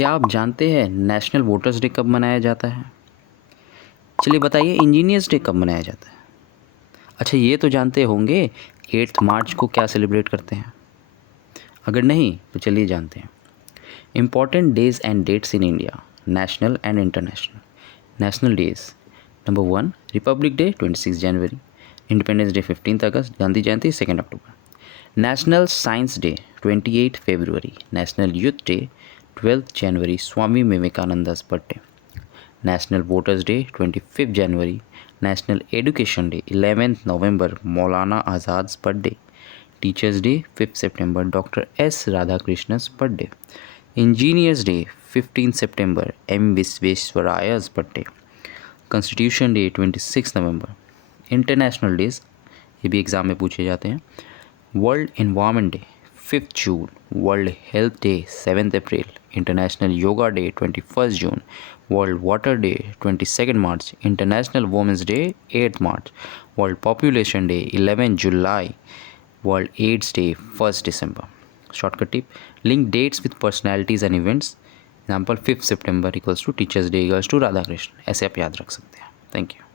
क्या आप जानते हैं नेशनल वोटर्स डे कब मनाया जाता है? चलिए बताइए इंजीनियर्स डे कब मनाया जाता है? अच्छा ये तो जानते होंगे 8 मार्च को क्या सेलिब्रेट करते हैं? अगर नहीं तो चलिए जानते हैं। Important days and dates in India, national and international. National days, number 1 republic day 26 जनवरी, इंडिपेंडेंस डे 15 अगस्त, गांधी जयंती 2 अक्टूबर। नेशनल साइंस डे 28 फरवरी, नेशनल यूथ डे 12 जनवरी, स्वामी विवेकानंदा's बर्थडे। नेशनल वोटर्स डे 25 जनवरी, नेशनल एजुकेशन डे 11 नवंबर, Maulana Azad's birthday. Teachers day 5 सितंबर, doctor S Radhakrishnan's birthday. Engineers day 15 सितंबर, M Visvesvaraya's birthday. Constitution day 26 नवंबर। इंटरनेशनल डेज, ये भी एग्ज़ाम में पूछे जाते हैं। वर्ल्ड एनवायरनमेंट डे 5 जून, वर्ल्ड हेल्थ डे 7 अप्रैल, इंटरनेशनल योगा डे 21 जून, वर्ल्ड वाटर डे 22 मार्च, इंटरनेशनल वुमेंस डे 8 मार्च, वर्ल्ड पॉपुलेशन डे 11 जुलाई, वर्ल्ड एड्स डे 1 दिसंबर। Shortcut tip, link dates with personalities and events. Example 5 सितंबर equals to teachers day equals to Radhakrishna, ऐसे आप याद रख सकते हैं। Thank you.